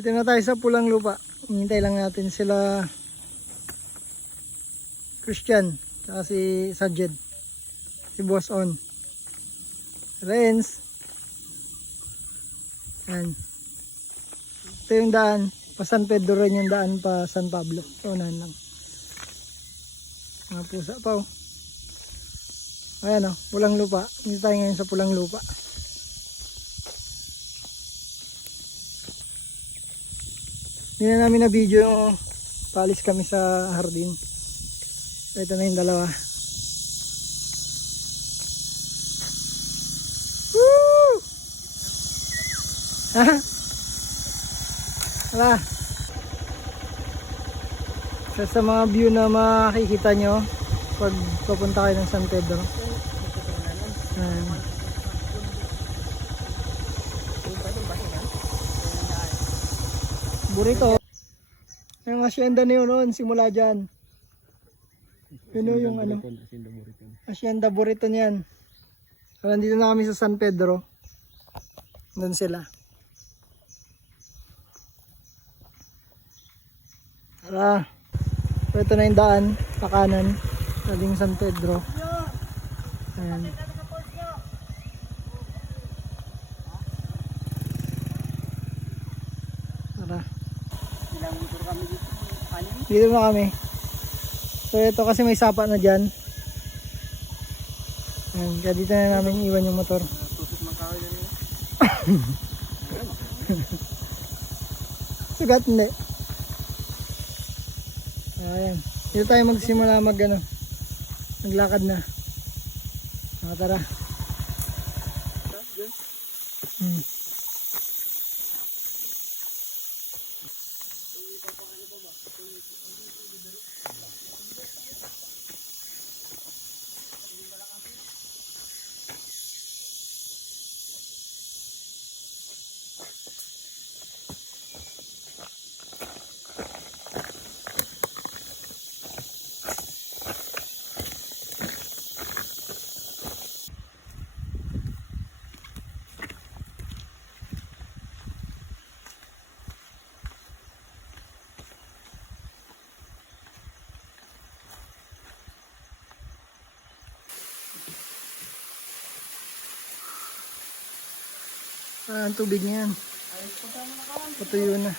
Dito na tayo sa pulang lupa. Hintay lang natin sila Christian, saka si Sajed, si Boss On, Renz. Yan. Ito yung daan, pa San Pedro rin yung daan pa San Pablo. So, unahan lang. Mga pusa pa oh. Ayan oh, pulang lupa. Hindi tayo ngayon sa pulang lupa. Hindi na namin na video yung palis kami sa hardin. Ito na yung dalawa. Woo! Ha? Wala. Sa mga view na makikita nyo pag papunta kayo ng San Pedro. Burrito. Yung asyenda na yun noon, simula dyan. Yun yung ano. Asyenda Burrito niyan. So, nandito na kami sa San Pedro. Doon sila. Tara. Ito na yung daan, sa kanan. Saling San Pedro. Ayan. Tara. Dito na kami. So ito kasi may sapa na dyan. Ayan, kaya dito na namin iwan yung motor. Sugat hindi. Ayan. Dito tayo magsimula maglakad na. Tara. Ang tubig niya yan. Patuyo na.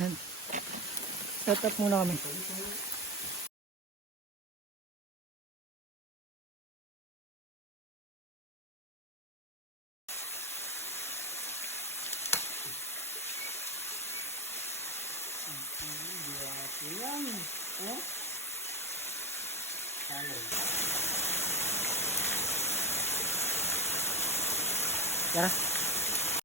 Yan. Set up muna kami. Tara.